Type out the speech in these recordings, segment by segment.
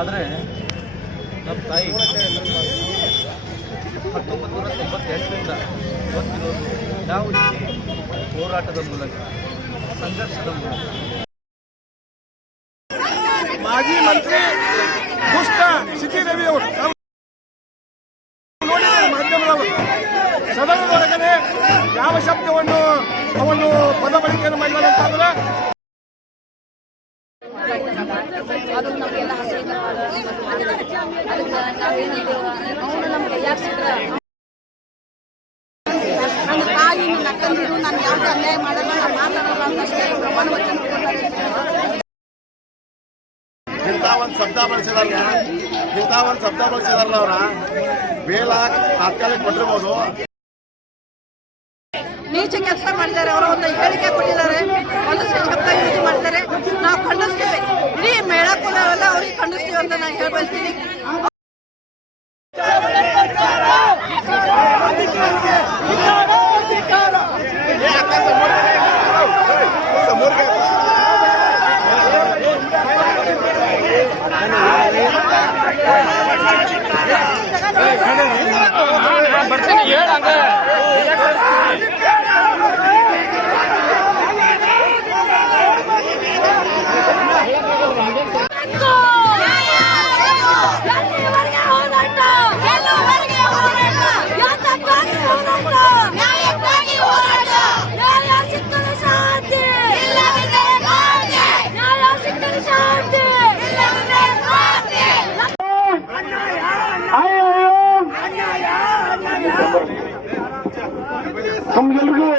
ಆದರೆ ನಮ್ಮ ತಾಯಿ ಹತ್ತೊಂಬತ್ತು ನೂರ ತೊಂಬತ್ತೆಂಟರಿಂದ ಇವತ್ತಿರೋದು ರೀತಿ ಹೋರಾಟದ ಮೂಲಕ, ಸಂಘರ್ಷದ ಮೂಲಕ? ಮಾಜಿ ಮಂತ್ರಿ ದುಷ್ಟ ಸಿಟಿ ರವಿ ಅವರು, ನಾವು ನೋಡಿದ್ದೇವೆ ಮಾಧ್ಯಮದವರು. ಸದನದ ಯಾವ ಶಬ್ದವನ್ನು ಅವನು ಪದ ಬಳಕೆಯನ್ನು ಮಾಡಿದಂತಾದ್ರೆ ಅದು ನಮಗೆಲ್ಲ ಹಸಿರು ಅದಕ್ಕೆ ನಾವೇನಿದ್ದೇವ ಅವನು ನಮ್ಗೆ ಯಾಕೆ ಸಿದ್ರ ನನ್ನ ತಾಯಿ ನನ್ನ ಅಕ್ಕಂದಿರು ನಾನು ಯಾವುದೇ ಅನ್ಯಾಯ ಮಾಡಲ್ಲ ನಾನು ಮಾತಾಡಲ್ಲ ಅಂತ ಅಷ್ಟೇ ಪ್ರಮಾಣ ವಚನ ಕೊಡ್ತಾರೆ. ಇಂಥ ಒಂದು ಶಬ್ದ ಬಳಸಿದಾರಲ್ಲ ಇಂಥ ಒಂದು ಶಬ್ದ ಬಳಸಿದಾರಲ್ಲ ಅವರ. ಬೇಲ ತಾತ್ಕಾಲಿಕ ಕೊಟ್ಟಿರ್ಬೋದು. ನೀಚ ಕೆಲಸ ಮಾಡಿದ್ದಾರೆ ಅವರ ಹೇಳಿಕೆ ನಮ್ಗೆಲ್ರಿಗೂ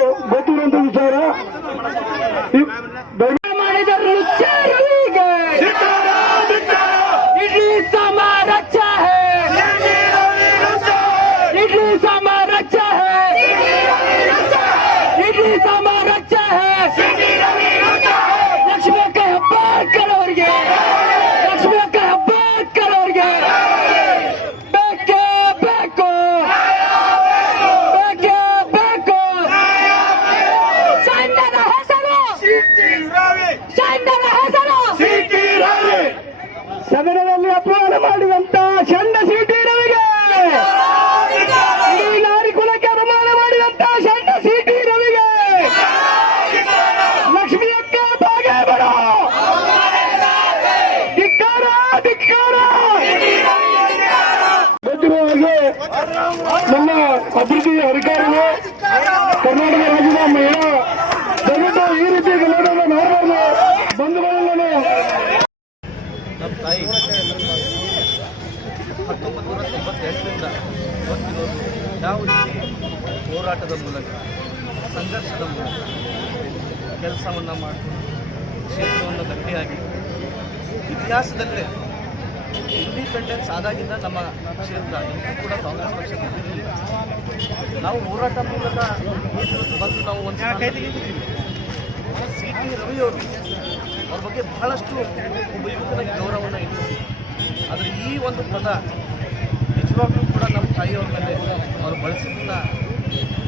ಮಾಡುವಂತ ಮಾಡಿದಂತ ಚಂದ ಸಿಟಿ ರವಿಗೆ ನಾರಿ ಕುಲಕ್ಕೆ ಅಪಮಾನ ಮಾಡಿದಂತ ಚಂದ ಸಿಟಿ ರವಿಗೆ ಲಕ್ಷ್ಮಿ ಅಕ್ಕ ಬಾಗೆ ಬಡ ಧಿಕ್ಕಾರ ಧಿಕ್ಕಾರ. ಗೊತ್ತಿರುವ ಹಾಗೆ ನಮ್ಮ ಅಭಿವೃದ್ಧಿ ಅಧಿಕಾರಿಗಳು ಕರ್ನಾಟಕ ರಾಜ್ಯದ ಮಹಿಳಾ ದಯವಿಟ್ಟು ಈ ರೀತಿ ನೋಡೋಣ ಮಾಡಬಾರ್ದು. ಬಂಧುಗಳೆಲ್ಲನೂ ನಮ್ಮ ತಾಯಿ. ತೊಂಬತ್ತೆಂಟರಿಂದ ಇವತ್ತಿರೋದು ಯಾವ ರೀತಿ ಹೋರಾಟದ ಮೂಲಕ, ಸಂಘರ್ಷದ ಮೂಲಕ ಕೆಲಸವನ್ನು ಮಾಡಿಕೊಂಡು ಕ್ಷೇತ್ರವನ್ನು ಗಟ್ಟಿಯಾಗಿ ಇತಿಹಾಸದಲ್ಲೇ ಇಂಡಿಪೆಂಡೆನ್ಸ್ ಆದಾಗಿಂದ ನಮ್ಮ ಕ್ಷೇತ್ರ ಇಂದು ಕೂಡ ಕಾಂಗ್ರೆಸ್ ಪಕ್ಷ. ನಾವು ಹೋರಾಟ ಮೂಲಕ ಬಂದು ನಾವು ಒಂದು ಸಿ ಟಿ ರವಿಯವರು ಅವ್ರ ಬಗ್ಗೆ ಬಹಳಷ್ಟು ಒಬ್ಬ ಗೌರವವನ್ನು ಇಟ್ಟಿದ್ದೀವಿ ಆದರೆ ಈ ಒಂದು ಪದ ನಿಜವಾಗ್ಲೂ ಕೂಡ ನಮ್ಮ ತಾಯಿಯವ್ರ ಮೇಲೆ ಅವರು ಬಳಸಿದ್ದನ್ನ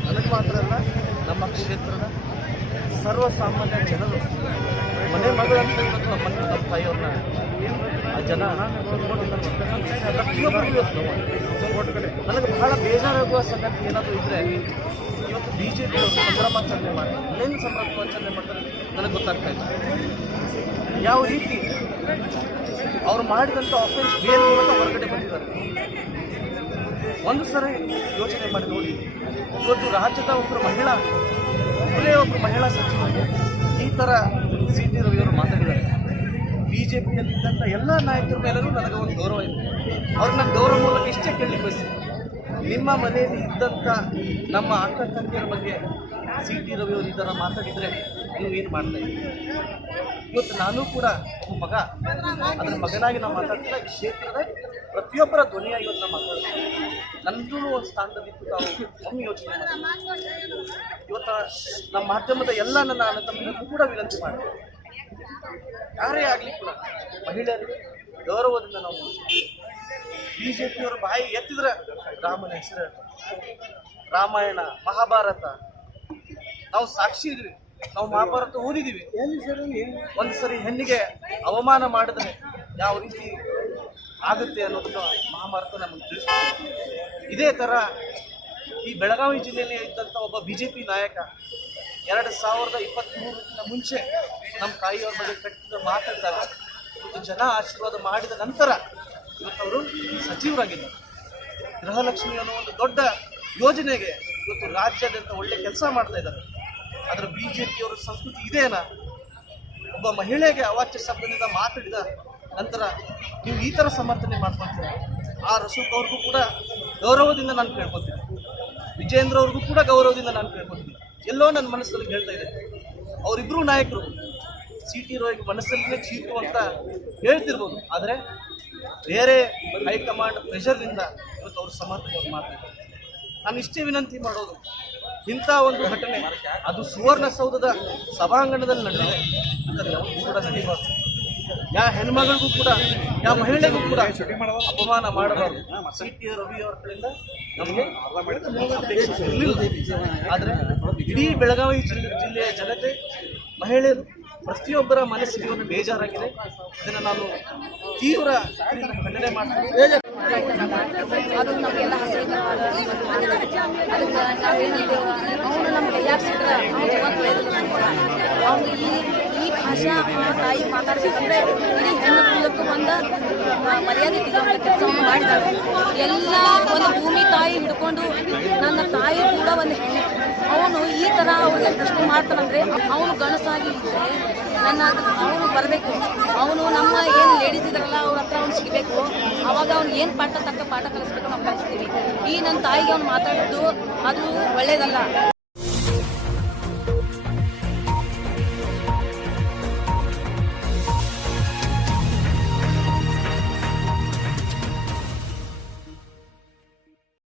ನನಗೆ ಮಾತ್ರ ಅಲ್ಲ, ನಮ್ಮ ಕ್ಷೇತ್ರದ ಸರ್ವಸಾಮಾನ್ಯ ಜನರು. ಮನೆ ಮಗಳಂತ ಇವತ್ತು ನಮ್ಮ ನಮ್ಮ ತಾಯಿಯವ್ರನ್ನ ಆ ಜನ. ನನಗೆ ಬಹಳ ಬೇಜಾರಾಗುವ ಸಂಗತಿ ಏನಾದರೂ ಇದ್ದರೆ ಇವತ್ತು ಬಿ ಜೆ ಪಿ ಅವರು ಸಂಭ್ರಮಾಚರಣೆ ಮಾಡಿ ಏನು ಸಂಭ್ರಮಾಚರಣೆ ಮಾಡ್ತಾರೆ ನನಗೆ ಗೊತ್ತಾಗ್ತಾ ಇಲ್ಲ. ಯಾವ ರೀತಿ ಅವ್ರು ಮಾಡಿದಂಥ ಆಫೀಸ್ ಬೇರೆ ಮೂಲಕ ಹೊರಗಡೆ ಬಂದಿದ್ದಾರೆ. ಒಂದು ಸರಿ ಯೋಚನೆ ಮಾಡಿ ನೋಡಿ. ಇವತ್ತು ರಾಜ್ಯದ ಒಬ್ಬರು ಮಹಿಳಾ ಒಬ್ಬರೇ ಒಬ್ಬರು ಮಹಿಳಾ ಸಚಿವರಿಗೆ ಈ ಥರ ಸಿ ಟಿ ರವಿಯವರು ಮಾತಾಡಿದ್ದಾರೆ. ಬಿ ಜೆ ಪಿಯಲ್ಲಿದ್ದಂಥ ಎಲ್ಲ ನಾಯಕರ ಮೇಲೂ ನನಗೆ ಒಂದು ಗೌರವ ಇದೆ. ಅವ್ರನ್ನ ನಾನು ಗೌರವ ಮೂಲಕ ಇಷ್ಟೇ ಕೇಳಲಿಕ್ಕೆ ಬಯಸಿ ನಿಮ್ಮ ಮನೆಯಲ್ಲಿ ಇದ್ದಂಥ ನಮ್ಮ ಅಕ್ಕ ತಂಗಿಯರ ಬಗ್ಗೆ ಸಿ ಟಿ ರವಿಯವರು ಈ ಥರ ಮಾತಾಡಿದರೆ ನೀವು ಏನು ಮಾಡ್ತಾ ಇವತ್ತು ನಾನು ಕೂಡ ಮಗ. ಅದರ ಮಗನಾಗಿ ನಾವು ಮಾತಾಡ್ತಿಲ್ಲ ಕ್ಷೇತ್ರದ ಪ್ರತಿಯೊಬ್ಬರ ಧ್ವನಿಯಾಗಿ ಇವತ್ತು ಮಾತಾಡ್ತಾರೆ ನಂದು ಒಂದು ಸ್ಥಾನದಲ್ಲಿತ್ತು ತಾವು ಒಮ್ಮೆ ಯೋಚನೆ ಇವತ್ತ ನಮ್ಮ ಮಾಧ್ಯಮದ ಎಲ್ಲ ನನ್ನ ತಮ್ಮನಿಗೂ ಕೂಡ ವಿನಂತಿ ಮಾಡ್ತೀನಿ ಯಾರೇ ಆಗಲಿ ಕೂಡ ಮಹಿಳೆಯರಿಗೆ ಗೌರವದಿಂದ ನಾವು ಬಿ ಜೆ ಪಿಯವರು ಬಾಯಿ ಎತ್ತಿದ್ರೆ ರಾಮನ ಹೆಸರು. ರಾಮಾಯಣ, ಮಹಾಭಾರತ. ನಾವು ಸಾಕ್ಷಿ ಇದ್ವಿ. ನಾವು ಮಹಾಭಾರತ ಓದಿದೀವಿ. ಒಂದು ಸರಿ ಹೆಣ್ಣಿಗೆ ಅವಮಾನ ಮಾಡಿದ್ರೆ ಯಾವ ರೀತಿ ಆಗುತ್ತೆ ಅನ್ನೋದನ್ನು ಮಹಾಭಾರತ ನಮಗೆ ತಿಳಿಸ್ತಾರೆ ಇದೇ ಥರ ಈ ಬೆಳಗಾವಿ ಜಿಲ್ಲೆಯಲ್ಲಿ ಇದ್ದಂಥ ಒಬ್ಬ ಬಿ ಜೆ ಪಿ ನಾಯಕ ಎರಡು ಸಾವಿರದ ಇಪ್ಪತ್ತ್ಮೂರಕ್ಕಿಂತ ಮುಂಚೆ ನಮ್ಮ ತಾಯಿಯವ್ರ ಬಗ್ಗೆ ಕಟ್ಟಿದ ಮಾತಾಡ್ತಾರೆ ಮತ್ತು ಜನ ಆಶೀರ್ವಾದ ಮಾಡಿದ ನಂತರ ಇವತ್ತು ಅವರು ಸಚಿವರಾಗಿದ್ದಾರೆ. ಗೃಹಲಕ್ಷ್ಮಿ ಅನ್ನೋ ಒಂದು ದೊಡ್ಡ ಯೋಜನೆಗೆ ಇವತ್ತು ರಾಜ್ಯಾದ್ಯಂತ ಒಳ್ಳೆ ಕೆಲಸ ಮಾಡ್ತಾ ಇದ್ದಾರೆ. ಆದರೆ ಬಿ ಜೆ ಪಿಯವರ ಸಂಸ್ಕೃತಿ ಇದೇನಾ? ಒಬ್ಬ ಮಹಿಳೆಗೆ ಅವಾಚ್ಯ ಶಬ್ದದಿಂದ ಮಾತಾಡಿದ ನಂತರ ನೀವು ಈ ಥರ ಸಮರ್ಥನೆ ಮಾಡ್ಕೊತೀರ? ಆ ಅಶೋಕ್ ಅವ್ರಿಗೂ ಕೂಡ ಗೌರವದಿಂದ ನಾನು ಕೇಳ್ಕೊತೀನಿ. ವಿಜೇಂದ್ರ ಅವ್ರಿಗೂ ಕೂಡ ಗೌರವದಿಂದ ನಾನು ಕೇಳ್ಕೊತೀನಿ. ಎಲ್ಲೋ ನನ್ನ ಮನಸ್ಸಲ್ಲಿ ಹೇಳ್ತಾ ಇದೆ. ಅವರಿಬ್ಬರು ನಾಯಕರು ಸಿ ಟಿ ರೋಯ್ ಮನಸ್ಸಲ್ಲಿಯೇ ಚೀಟು ಅಂತ ಹೇಳ್ತಿರ್ಬೋದು. ಆದರೆ ಬೇರೆ ಹೈಕಮಾಂಡ್ ಪ್ರೆಷರ್ನಿಂದ ಇವತ್ತು ಅವರು ಸಮರ್ಥನೆ ಮಾಡ್ತಾರೆ ನಾನು ಇಷ್ಟೇ ವಿನಂತಿ ಮಾಡೋದು, ಇಂಥ ಒಂದು ಘಟನೆ ಅದು ಸುವರ್ಣಸೌಧದ ಸಭಾಂಗಣದಲ್ಲಿ ನಡೆದಿದೆ. ಅಂತ ಕೂಡ ನಡೀಬಾರ್ದು. ಯಾವ ಹೆಣ್ಮಗಳಿಗೂ ಕೂಡ ಯಾವ ಮಹಿಳೆಗೂ ಕೂಡ ಅಪಮಾನ ಮಾಡಬಾರ್ದು. ಸಿ ಟಿ ರವಿ ಅವ್ರ ಕಡೆಯಿಂದ ನಮಗೆ ಆದರೆ ಇಡೀ ಬೆಳಗಾವಿ ಜಿಲ್ಲೆ ಜಿಲ್ಲೆಯ ಜನತೆ ಮಹಿಳೆಯರು ಪ್ರತಿಯೊಬ್ಬರ ಮನಸ್ಸಿಗೆ ಒಂದು ಬೇಜಾರಾಗಿದೆ. ಇದನ್ನು ನಾನು ತೀವ್ರ ಖಂಡನೆ ಮಾಡ್ತೀನಿ. ಅದು ನಮಗೆಲ್ಲ ಹಸಿರುವಾದ ಅದಕ್ಕೆ ನಾವೇನಿದ್ದೇವೆ ಅವನು ನಮ್ಗೆ ಯಾಕೆ ಸಿಕ್ಕರ ಅವನು ಈ ಈ ಭಾಷಾ ತಾಯಿ ಮಾತಾಡ್ಬೇಕಂದ್ರೆ ಇಡೀ ಹೆಣ್ಣು ಕುಲಕ್ಕೂ ಒಂದು ಮರ್ಯಾದೆ ಸಿಗುವಂಥ ಕೆಲಸ ಮಾಡಿದ್ದಾರೆ ಎಲ್ಲ ಒಂದು ಭೂಮಿ ತಾಯಿ ಹಿಡ್ಕೊಂಡು ನನ್ನ ತಾಯಿ ಕೂಡ ಒಂದು ಹೆಣ್ಣೆ ಅವನು ಈ ಥರ ಅವ್ರಿಗೆ ಪ್ರಶ್ನೆ ಮಾಡ್ತಾನಂದ್ರೆ, ಅವನು ಗಣಸಾಗಿ ಇದ್ರೆ ನನ್ನ ಅವನು ಬರಬೇಕು. ಅವನು ನಮ್ಮ ಏನು ಲೇಡೀಸ್ ಇದಾರಲ್ಲ ಅವ್ರ ಹತ್ರ ಅವ್ನು ಸಿಗಬೇಕು. ಅವಾಗ ಅವ್ನು ಏನು ಪಾಠ ತಕ್ಕ ಪಾಠ ಕಲಿಸ್ಬೇಕು ನಾವು ಕಲಿಸ್ತೀವಿ. ಈ ನನ್ನ ತಾಯಿಗೆ ಅವ್ನು ಮಾತಾಡಿದ್ದು ಅದು ಒಳ್ಳೇದಲ್ಲ.